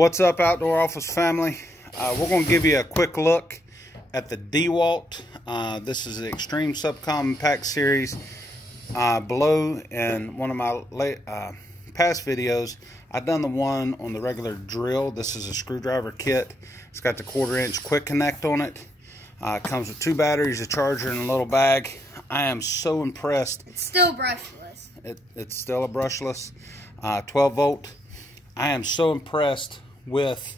What's up, Outdoor Office family? We're going to give you a quick look at the DeWalt. This is the Xtreme Subcompact series. Below in one of my past videos, I've done the one on the regular drill. This is a screwdriver kit. It's got the 1/4-inch quick connect on it. It comes with 2 batteries, a charger, and a little bag. I am so impressed. It's still brushless. It's still a brushless 12 volt. I am so impressed with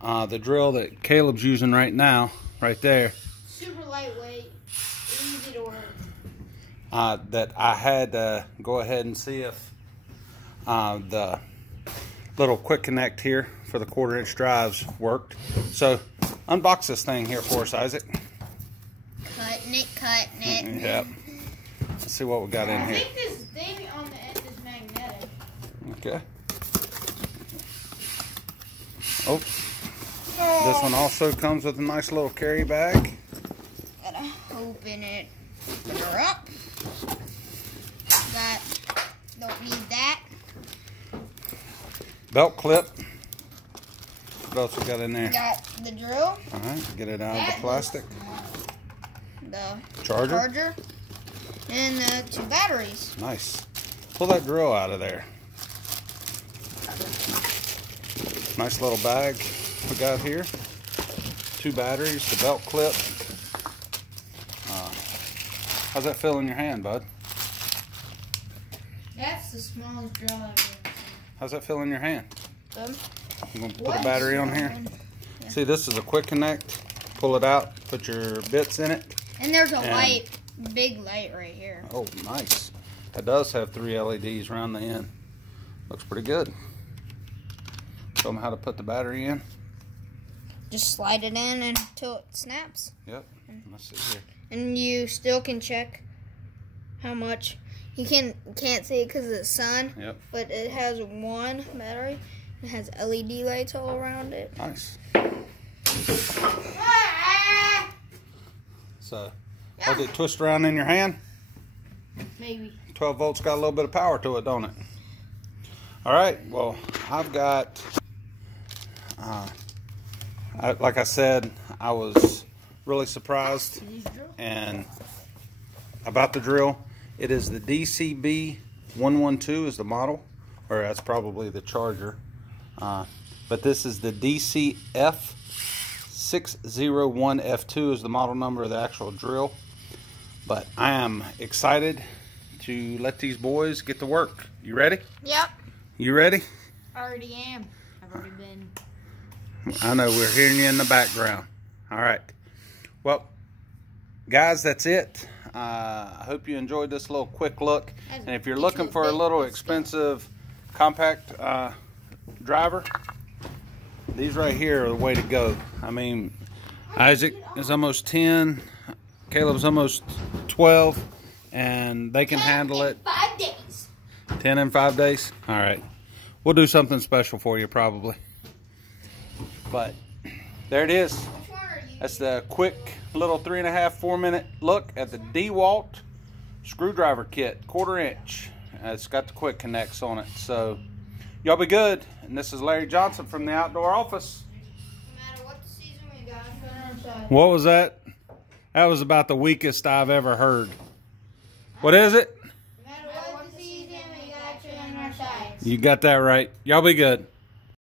the drill that Caleb's using right now, right there. Super lightweight, easy to work. That I had to go ahead and see if the little quick connect here for the 1/4-inch drives worked. So unbox this thing here for us, Isaac. Cutting it. Yep. Let's see what we got in here. I think this thing on the end is magnetic. Okay. Oh, this one also comes with a nice little carry bag. Gotta open it up. Don't need that. Belt clip. What else we got in there? Got the drill. All right, get it out of the plastic. The charger. And the 2 batteries. Nice. Pull that drill out of there. Nice little bag we got here. 2 batteries, the belt clip. How's that feel in your hand, bud? That's the smallest drill I've ever seen. How's that feel in your hand? Good. I'm going to put a battery on here. Yeah. See, this is a quick connect. Pull it out, put your bits in it. And there's a big light right here. Oh, nice. It does have 3 LEDs around the end. Looks pretty good. Show them how to put the battery in. Just slide it in until it snaps. Yep. Let's see here. And you still can check how much. You can't see it because of the sun. Yep. But it has 1 battery. It has LED lights all around it. Nice. So, does it twist around in your hand? Maybe. 12 volts got a little bit of power to it, don't it? All right. Well, I've got. Like I said, I was really surprised and about the drill. It is the DCB 112 is the model, or that's probably the charger. But this is the DCF 601F2 is the model number of the actual drill. But I am excited to let these boys get to work. You ready? Yep. You ready? I already am. I've already been. I know, we're hearing you in the background. All right. Well, guys, that's it. I hope you enjoyed this little quick look. And if you're looking for a little expensive compact driver, these right here are the way to go. I mean, Isaac is almost 10, Caleb's almost 12, and they can handle it. 5 days. 10 in 5 days? All right. We'll do something special for you probably. But there it is. That's the quick little 3.5-4 minute look at the DeWalt screwdriver kit, 1/4-inch. It's got the quick connects on it. So y'all be good. And this is Larry Johnson from the Outdoor Office. No matter what the season we got, on our side. What was that? That was about the weakest I've ever heard. What is it? No matter what the season we got, you on our side. You got that right. Y'all be good.